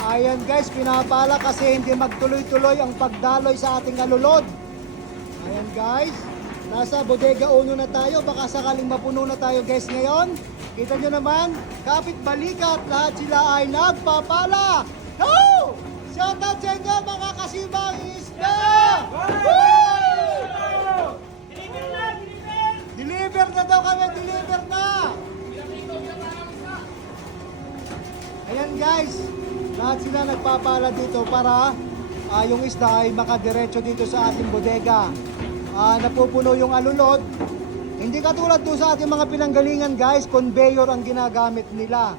Ayan guys, pinapala kasi hindi magtuloy-tuloy ang pagdaloy sa ating alulod. Ayan guys, nasa bodega uno na tayo, baka sakaling mapuno na tayo guys ngayon. Kita nyo naman, kapit balikat, lahat sila ay nagpapala. Go! Shoutout sa inyo mga kasibang isda! Deliver na daw kami, deliver na! Ayan guys, lahat sila nagpapala dito para yung isda ay makadiretso dito sa ating bodega. Napupuno yung alulod. Hindi katulad doon sa ating mga pinanggalingan guys, conveyor ang ginagamit nila.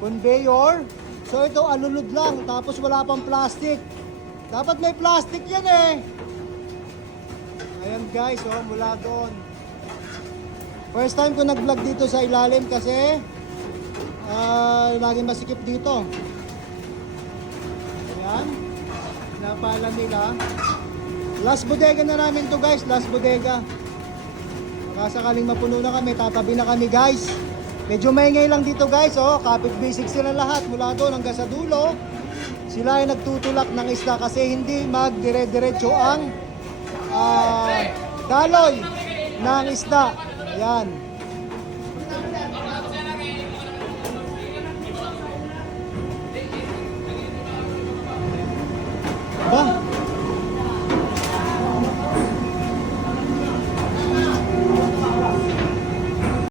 Conveyor. So ito alulod lang, tapos wala pang plastic. Dapat may plastic yan eh. Ayan guys, oh, mula doon. First time ko nag-vlog dito sa ilalim kasi laging masikip dito. Ayan, napala nila. Last bodega na namin to guys, last bodega. Baka sakaling mapuno na kami, tatabi na kami guys. Medyo maingay lang dito guys, oh. Kapit basic sila lahat mula doon hanggang sa dulo. Sila ay nagtutulak ng isda kasi hindi magdire-diretso ang daloy ng isda. Ayan. Ba?